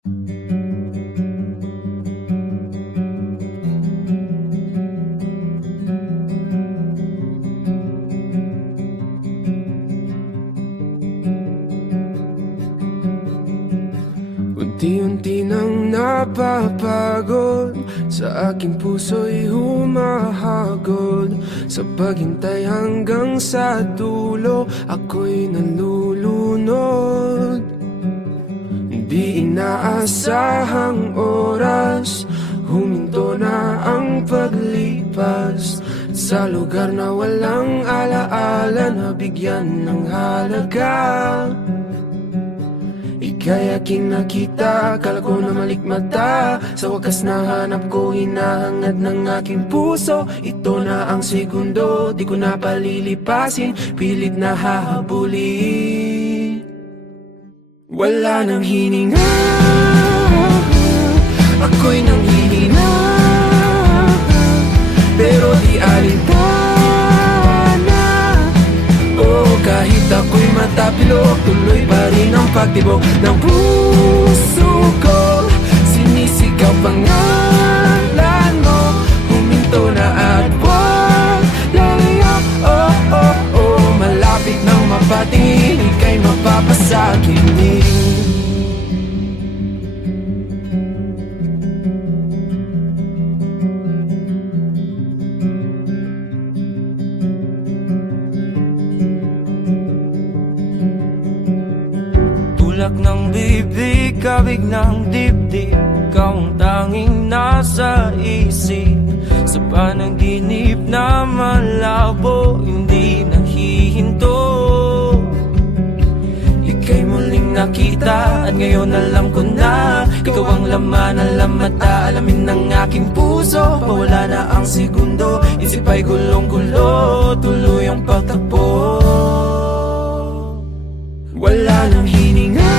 Unti-unti nang napapagod, sa aking puso'y humahagod. Sa paghintay hanggang sa dulo, ako'y nalulunod. Di inaasahang oras, huminto na ang paglipas. Sa lugar na walang alaala, nabigyan ng halaga. Ika'y aking nakita, akala ko na malikmata. Sa wakas nahanap ko, hinahangad ng aking puso. Ito na ang segundo, di ko na palilipasin, pilit na hahabulin. Wala nang hininga, ako'y nanghihina, pero di alintana. Oh, kahit ako'y matapilok, tuloy pa rin ang pagtibok ng puso ko. Sinisigaw pangalan mo, huminto na at wag layap. Oh, oh, oh, malapit nang mapatingin, ika'y mapapasakinig. Tulak ng bibig, kabig ng dibdib, ikaw ang tanging nasa isip. Sa panaginip na malabo, hindi nahihinto. Ika'y muling nakita at ngayon alam ko na ikaw ang laman, alam at aalamin ng aking puso. Pawala na ang segundo, isip ay gulong-gulo, tuloy ang pagtakbo. Wala nang hininga,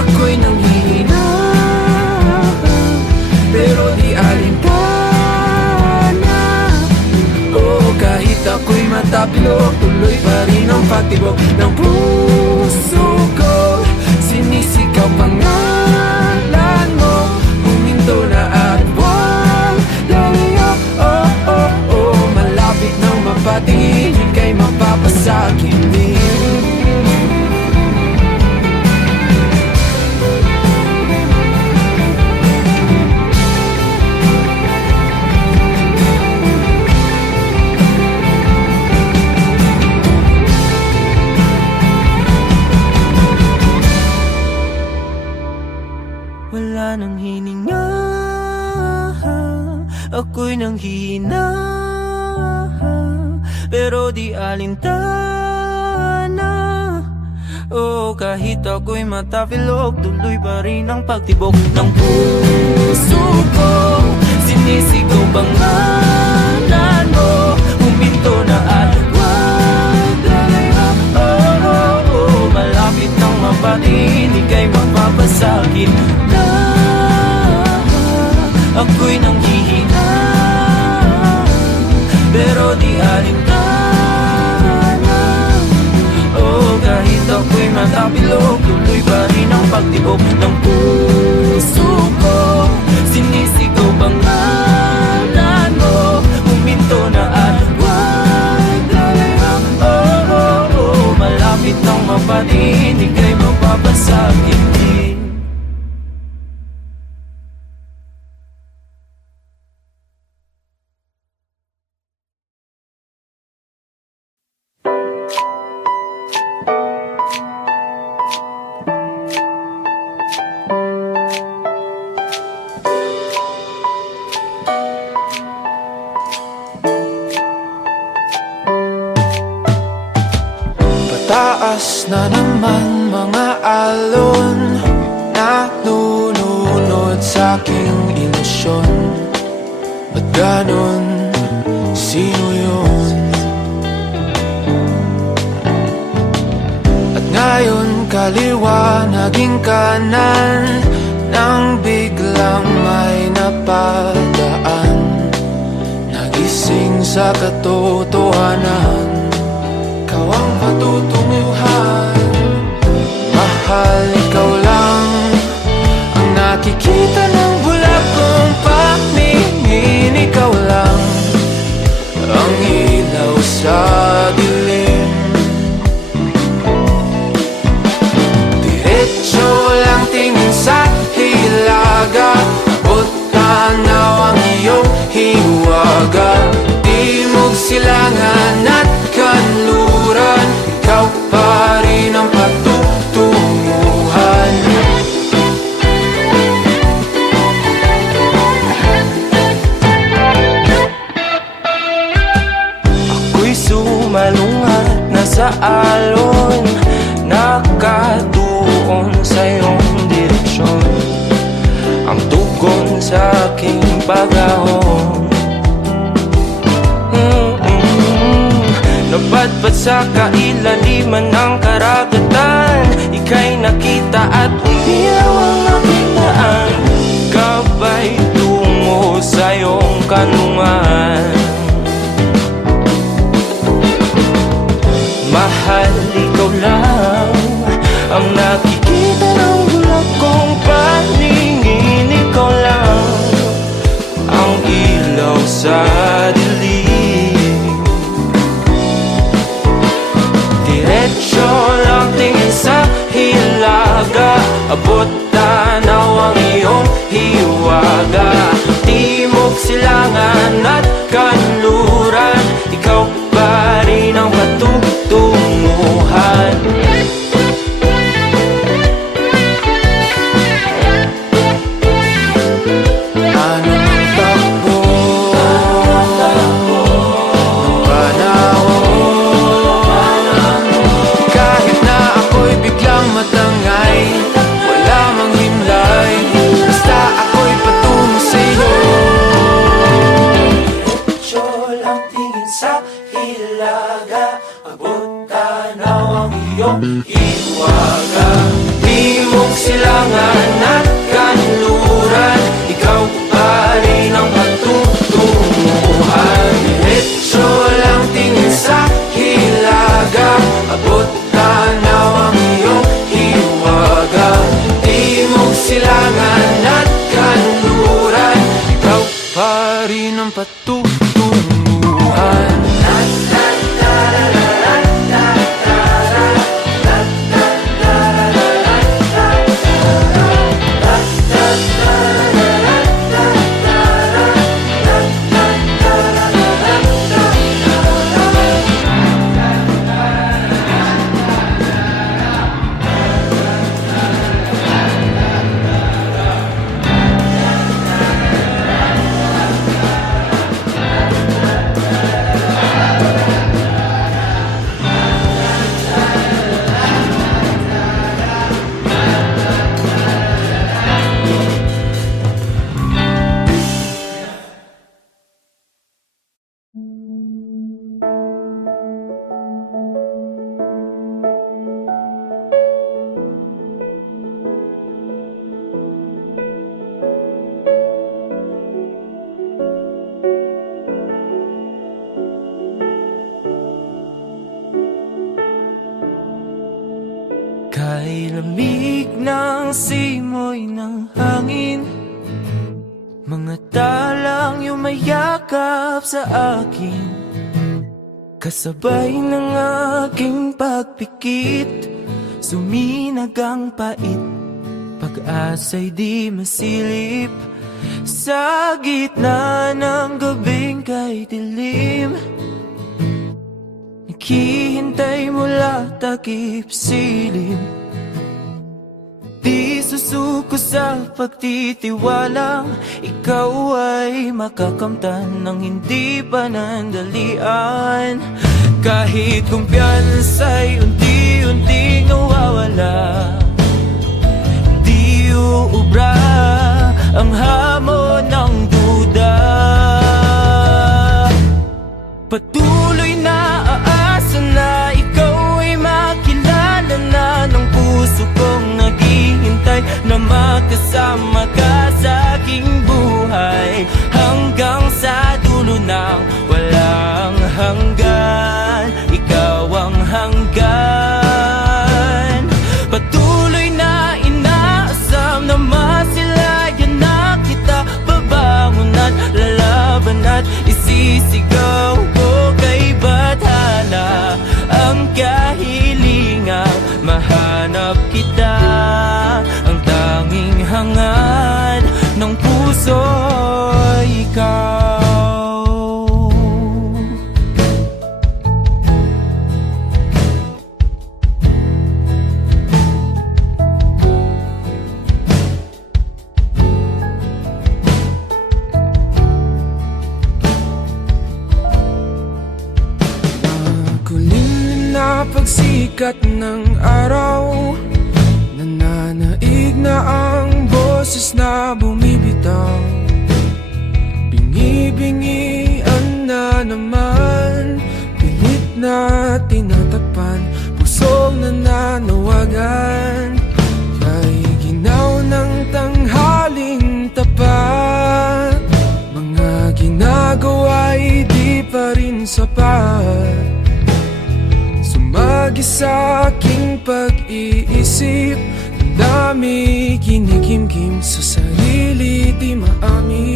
ako'y nanghihina, pero di alintana. Oh, kahit ako'y matapilok, tuloy pa rin ang pagtibok ng puso ko. Sinisigaw pangalan mo, huminto na at wag layap. Oh, oh, oh, malapit nang mapatingin, ika'y mapapasakinig. Wala nang hininga, ako'y nanghihina, pero di alintana. Oh, kahit ako'y matapilok, tuloy pa rin ang pagtibok ng puso ko. Sinisigaw pangalan mo, huminto na at wag layap. Oh, oh, oh, malapit nang mapatingin, ika'y mapapasakit na. Ako'y nanghihina, pero di alintana. Oh, kahit ako'y matapilok, tuloy pa rin ang pagtibok ng puso ko. Sinisigaw pangalan mo, huminto na at wag layap. Oh, oh, oh, malapit nang mapatingin, ika'y mapapasakit din. Taas na naman mga alon, nanununod sa'king ilusyon. Ba't ganon? Sino yun? At ngayon kaliwa naging kanan, nang biglang may napadaan. Nagising sa katotohanan, ikaw ang patutunguhan. Mahal, ikaw lang pag-ahon. Napadpad sa kailaliman ng karagatan, ika'y nakita at umilaw ang aking daan. Kabay tungo sa iyong kanlungan. Mahal, ikaw lang ang nakikita ng bulag kong paningin. Ikaw lang ang ilaw sa dilim. Diretso lang tingin sa hilaga, abot tanaw ang iyong hiwaga. Timog, silangan at kanluran, ikaw pa rin ang patutunguhan. Ano ang takbo ng panahon? Kahit na ako'y biglang matangay, wala mang himlay, basta ako'y patungo sa'yo. Diretso lang tingin sa hilaga, abot tanaw ang iyong hiwaga. Timog, silangan at kanluran, ikaw pa rin ang patutunguhan. Diretso lang tingin sa hilaga, abot tanaw ang iyong hiwaga. Timog, silangan at kanluran, ikaw pa rin ang patutunguhan. Kay lamig ng simoy ng hangin, mga talang yumayakap sa akin, kasabay ng aking pagpikit, suminag ang pait, pag-asa'y di masilip, sa gitna ng gabing kay dilim. Naghihintay mula takip silim, di susuko sa pagtitiwalang ikaw ay makakamtan ng hindi panandalian. Kahit kumpiyansa'y unti-unting nawawala, di uubra ang hamon ng duda. Patuloy na aasa na ikaw ay makilala na ng puso kong naghihintay na makasama ka sa aking buhay, hanggang sa dulo ng walang hanggan. Ikaw ang hanggan. Patuloy na inaasam na masilayan na kita, babangon at lalaban at isisigaw ko kay bathala ang kahilingang mahanap kita, ang tanging hangad ng puso ikaw. Kulimlim na pagsikat ng araw, nananaig na ang boses na bumibitaw. kaliwagan. Kay ginaw ng tanghaling tapat, mga ginagawa'y di pa rin sapat. Sumagi sa aking pag-iisip, ang dami kinikimkim sa sarili di maamin.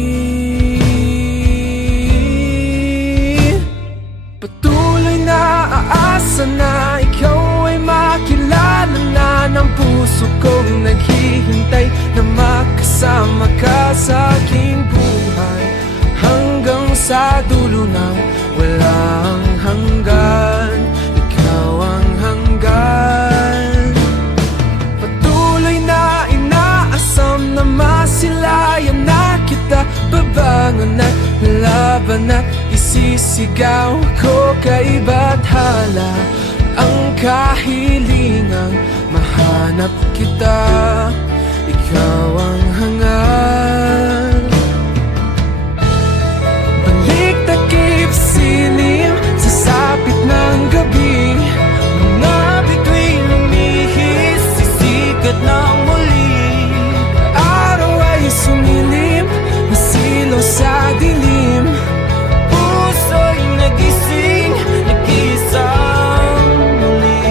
Patuloy na aasa na ikaw ay makilala na ng puso kong naghihintay na makasama ka sa aking buhay, hanggang sa dulo ng walang hanggan. Ikaw ang hanggan. Patuloy na inaasam na masilayan na kita, babangon at laban at isisigaw ko kay bathala ang kahilingang mahanap kita. Ikaw ang hangal. Balik takip silim sa sapit ng gabi, Mga bitu'y lumihis, sisikat ng muli. araw ay sumilim, masilaw sa dilim. Puso'y nagising, nag-iisang muli.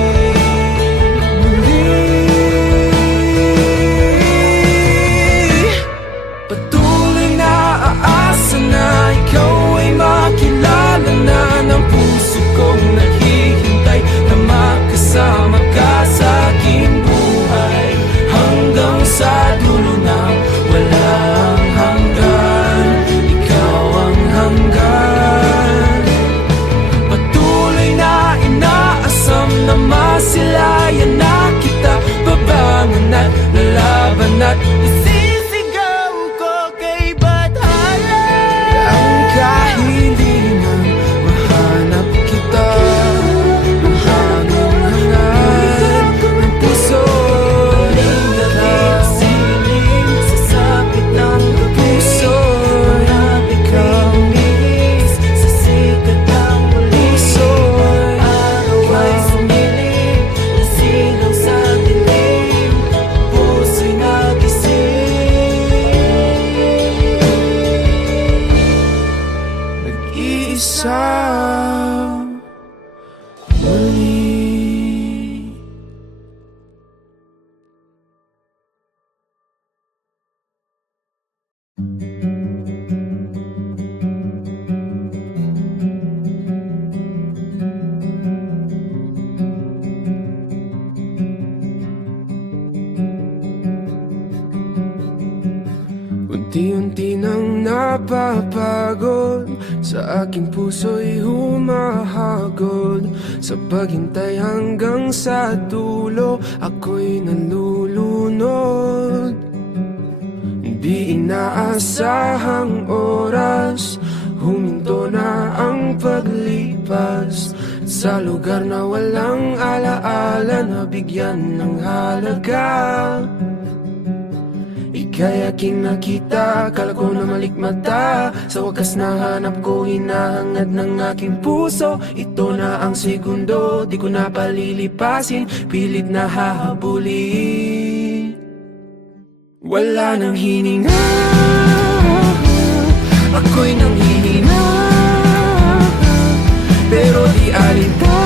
Patuloy na aasa na ikaw ay makilala na ng puso kong naghihintay na makasama ka sa aking buhay, hanggang sa dulo ng walang hanggan. Ikaw ang hanggan. Patuloy na inaasam na masilayan na kita, babangon at lalaban at Isisigaw ko kay bathala ang kahilingan mahanap kita. Ang hanggang hangal ng puso Tingnan silim sa sapit ng gabi, puso ikaw umiis sa sikat ng muli. puso Araw ay sumilim, nasilaw sa dilim. Puso'y nagising, nag-iisa muli. Unti-unti nang napapagod, sa aking puso'y humahagod. Sa paghintay hanggang sa dulo, ako'y nalulunod. Di inaasahang oras, huminto na ang paglipas. Sa lugar na walang alaala, nabigyan ng halaga. Ika'y aking nakita, kala ko na malikmata. Sa wakas nahanap ko, hinahangad ng aking puso. Ito na ang segundo, di ko na palilipasin, pilit na hahabulin. Wala nang hininga, ako'y nanghihina, pero di alintana.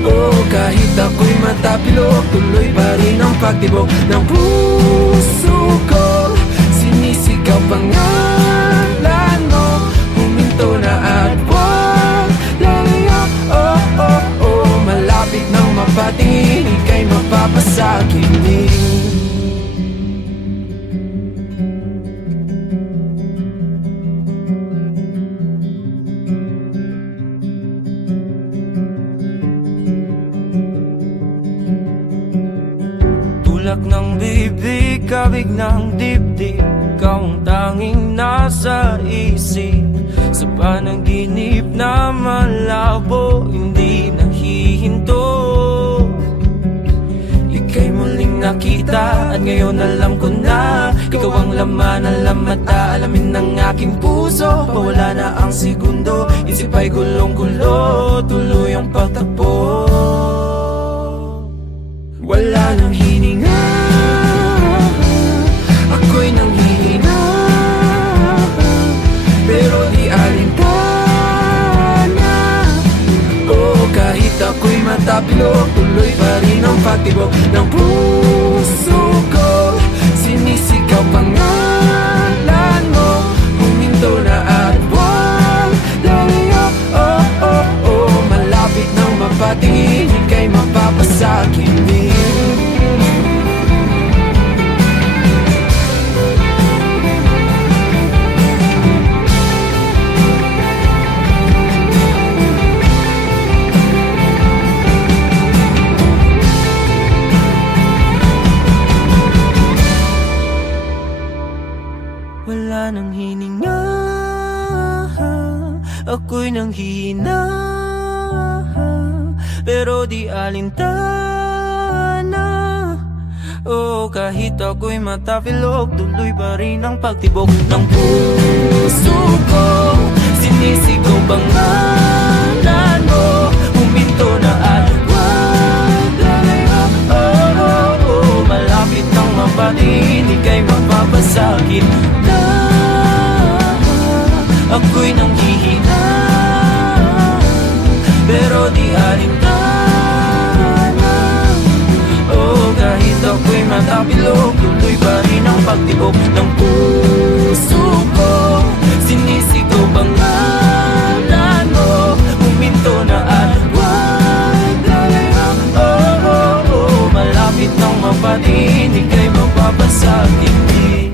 Oh, kahit ako'y matapilok, tuloy pa rin ang pagtibok ng puso ko. Sinisigaw pangalan mo, huminto na at wag lalayo. Oh, oh, oh, malapit nang mapatingin, ika'y mapapasakiling. tulak ng bibig, kabig ng dibdib. Ikaw ang tanging nasa isip, sa panaginip na malabo, hindi nahihinto. Ika'y muling nakita at ngayon alam ko na ikaw ang laman, alam at aalamin ng aking puso. Pawala na ang segundo, isip ay gulong-gulo, tuloy ang pagtakbo. Wala nang hininga, ako'y nanghihina, pero di alintana. Oh, kahit ako'y matapilok, tuloy pa rin ang pagtibok ng puso ko. Sinisigaw pangalan mo, huminto na at huwag lalayo. Oh, oh, oh, malapit nang mapatingin, ika'y mapapasakin din. Wala nang hininga, ako'y nanghihina, pero di alintana. Oh, kahit ako'y matapilok, tuloy pa rin ang pagtibok ng puso ko. Sinisigaw pangalan mo, huminto na at huwag lalayo. Oh, oh, oh, malapit nang mapatingin, ika'y mapapasakit na. Ako'y nanghihina, pero di alintana. Oh, kahit ako'y matapilok, tuloy pa rin ang pagtibok ng puso ko. Sinisigaw pangalan mo, huminto na at huwag lalayo. Oh, oh, oh, malapit nang mapatingin, ika'y mapapasakit din.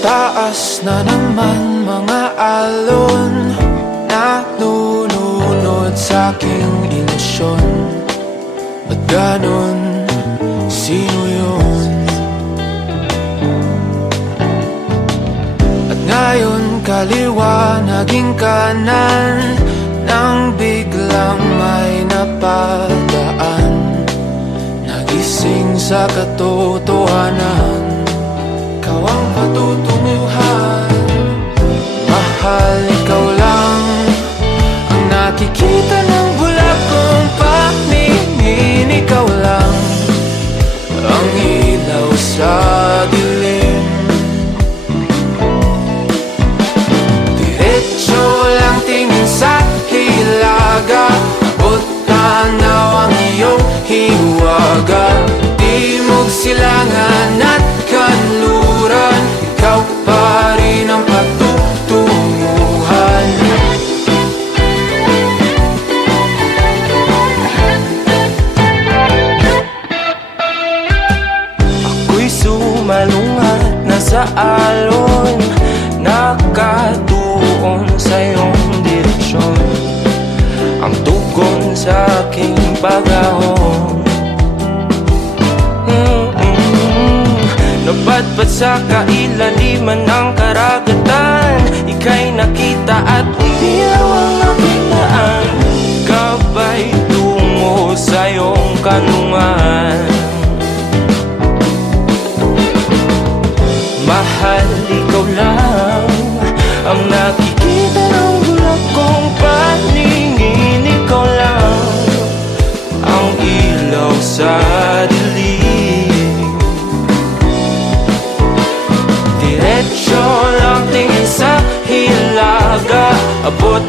Taas na naman mga alon, nalulunod sa aking ilusyon. Ba't ganon? Sino yun? At ngayon kaliwa naging kanan, nang biglang may napadaan. Nagising sa katotohanan, ikaw ang patutunguhan. Mahal, ikaw lang ang nakikita ng bulag kong paningin. Ikaw lang ang ilaw sa dilim. Diretso lang tingin sa hilaga, abot tanaw ang iyong hiwaga. Timog, silangan at kanluran, ikaw pa rin ang patutunguhan. Ako'y sumalungat na sa alon, nakatuon sa iyong direksyon. Ang tugon sa aking pag-ahon, napadpad sa kailaliman ng karagatan. Ika'y nakita at umilaw ang aking daan, gabay tungo sa iyong kanlungan. Mahal, ikaw lang ang nakikita ng bulag kong paningin. Ikaw lang ang ilaw sa dilim. Diretso lang tingin sa hilaga, abot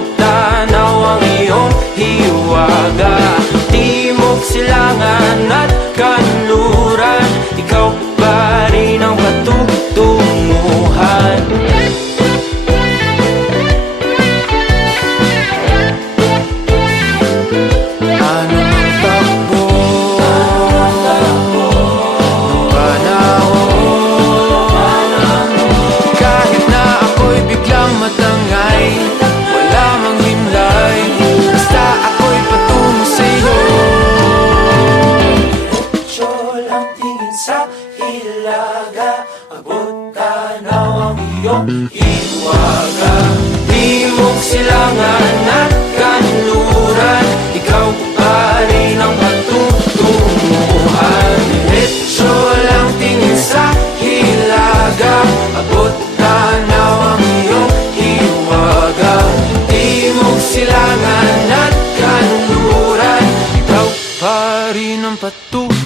hiwaga. Di mo silangan at kanluran, ikaw pa rin ang patutunguhan. Diretso lang tingin sa hilaga, abot tanaw ang iyong hiwaga. Di mo silangan at kanluran, ikaw pa rin ang patutunguhan.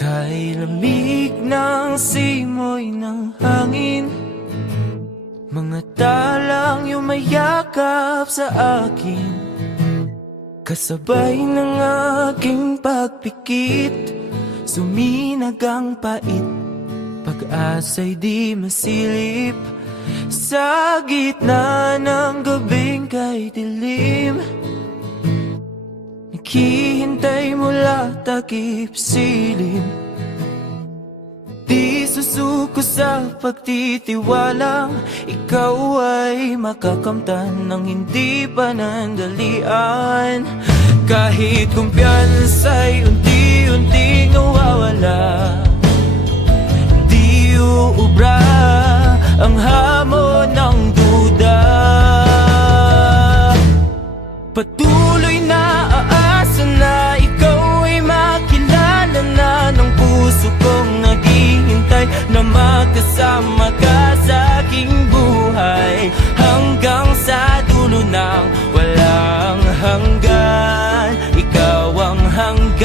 Kay lamig ng simoy ng hangin, mga talang yumayakap sa akin, kasabay ng aking pagpikit, suminag ang pait, pag-asa'y di masilip, sa gitna ng gabing kay dilim. Naghihintay mula takip silim, di susuko sa pagtitiwalang ikaw ay makakamtan ng hindi panandalian. Kahit kumpiyansa'y unti-unting nawawala, di uubra ang hamon ng duda. Patuloy na aasa na ikaw ay makilala na ng puso kong naghihintay na magkasama ka sa aking buhay, hanggang sa dulo ng walang hanggan. Ikaw ang hanggan.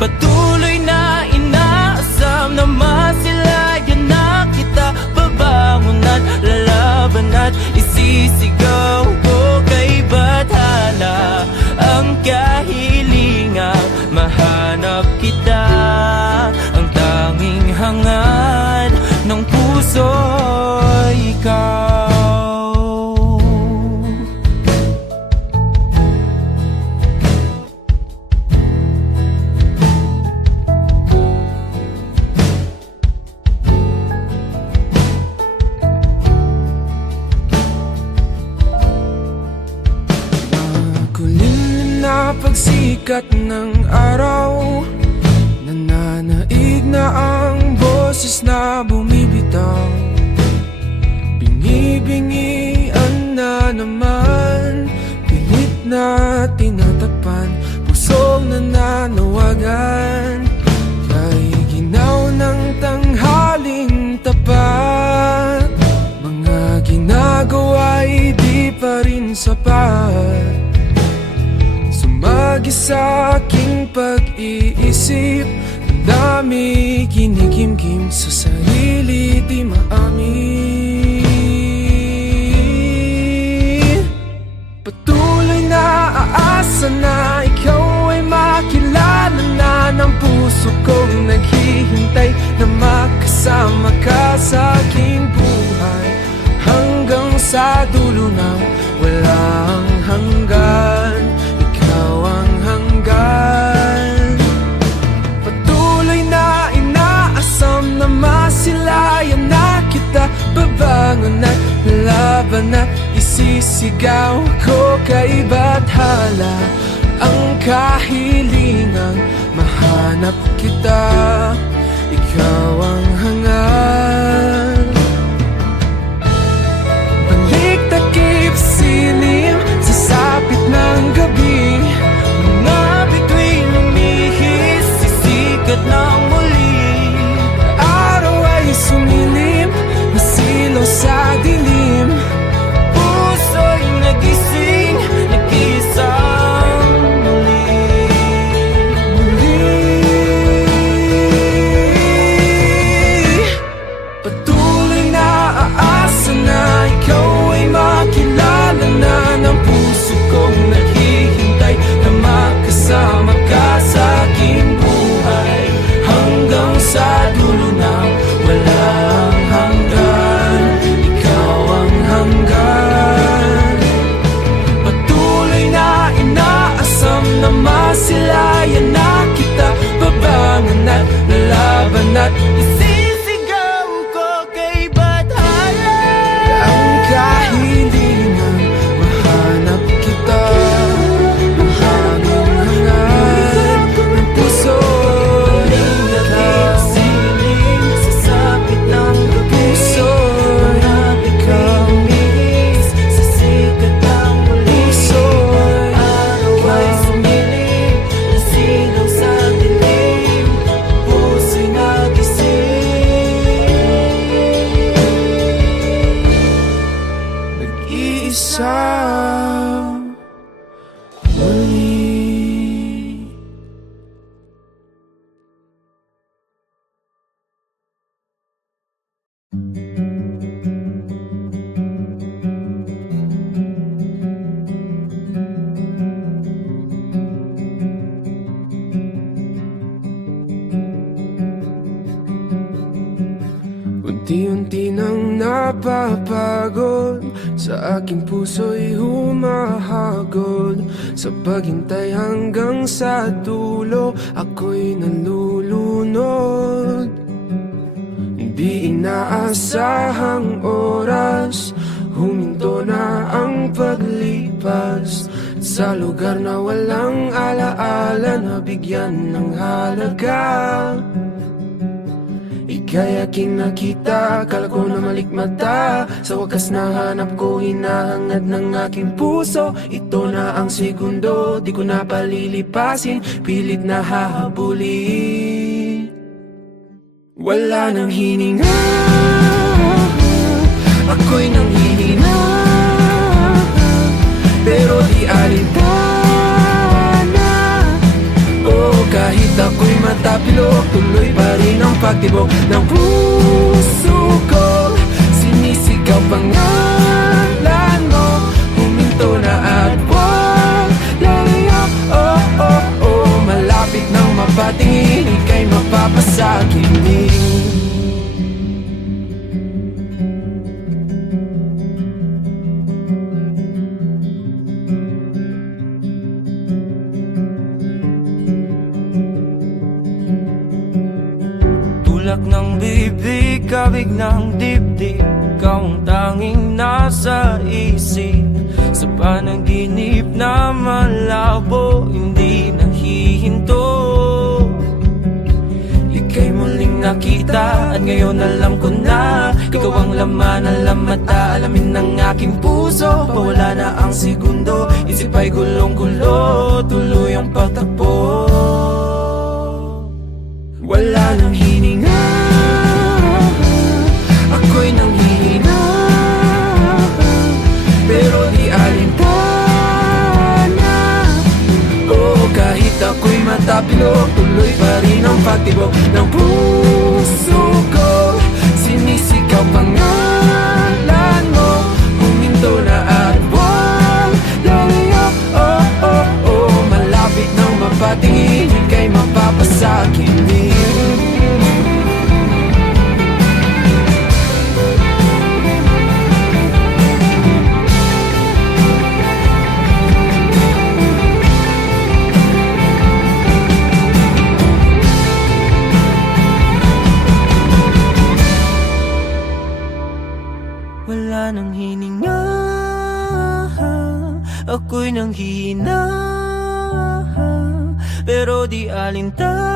Patuloy na inaasam na masilayan na kita, babangon at lalaban at isisigaw ko kay bathala ang kahilingang mahanap kita, ang tanging hangad ng puso ikaw. Pagsikat ng araw, nananaig na ang boses na bumibitaw. Bingi-bingian na naman, pilit na tinatakpan, pusong nananawagan. Kay ginaw ng tanghaling tapat, mga ginagawa'y di pa rin sapat. Sumagi sa aking pag-iisip, ang dami kinikimkim sa sarili di maamin. Patuloy na aasa na ikaw ay makilala na ng puso kong naghihintay na makasama ka sa aking buhay, hanggang sa dulo ng walang hanggan. Patuloy na inaasam na masilayan na kita, babangon at lalaban at isisigaw ko kay bathala ang kahilingang mahanap kita, ikaw ang hangad. Balik takip silim sa sapit ng gabi, mga bituin lumihip Unti-unti nang napapagod, sa aking puso'y humahagod. Sa paghintay hanggang sa dulo, ako'y nalulunod. Di inaasahang oras, huminto na ang paglipas. Sa lugar na walang alaala, nabigyan ng halaga. Ika'y aking nakita, akala ko na malikmata. Sa wakas nahanap ko, hinahangad ng aking puso. Ito na ang segundo, di ko na palilipasin, pilit na hahabulin. Wala nang hininga, ako'y nanghihina, pero di alintana. Oh, kahit ako'y matapilok, tuloy pa rin ang pagtibok ng puso ko. Sinisigaw pangalan mo, huminto na at wag lalayo. Oh, oh, oh, malapit nang mapatingin, ika'y mapapasakitin. Tulak ng bibig, kabig ng dibdib, ikaw ang tanging nasa isip. Sa panaginip na malabo, hindi nahihinto. Ika'y muling nakita at ngayon alam ko na, ikaw ang laman ng mata, alamin ng aking puso. Pawala na ang segundo, isip ay gulong-gulo, tuloy ang pagtakbo. Wala nang hininga, ako'y nanghihina, pero di alintana. Oh, kahit ako'y matapilok, tuloy pa rin ang pagtibok ng puso ko. Sinisigaw pangalan mo, huminto na at wag lalayo. Oh, oh, oh, malapit nang mapatingin, ika'y mapapasakitin. Wala nang hininga, ako'y nanghihina, pero di alintana.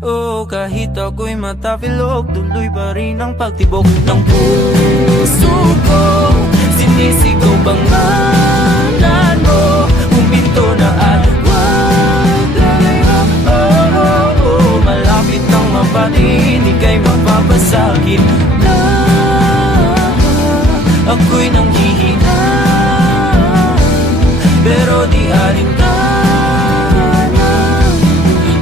Oh, kahit ako'y matapilok, tuloy pa rin ang pagtibok ng puso ko. Sinisigaw pangalan mo, huminto na at wag lalayo. Oh, oh, oh, malapit nang mapatingin, ika'y mapapasakit na. Ako'y nanghihina, pero di alintana.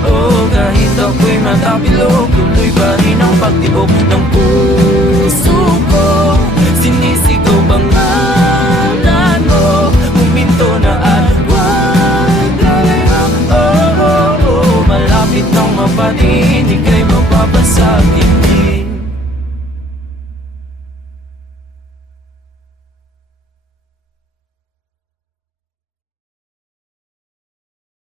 Oh, kahit ako'y matapilok, tuloy pa rin ang pagtibok ng puso ko. Sinisigaw pangalan mo, huminto na at wag lalayo. Oh, oh, oh, malapit nang mapatingin, ika'y mapapasakitin.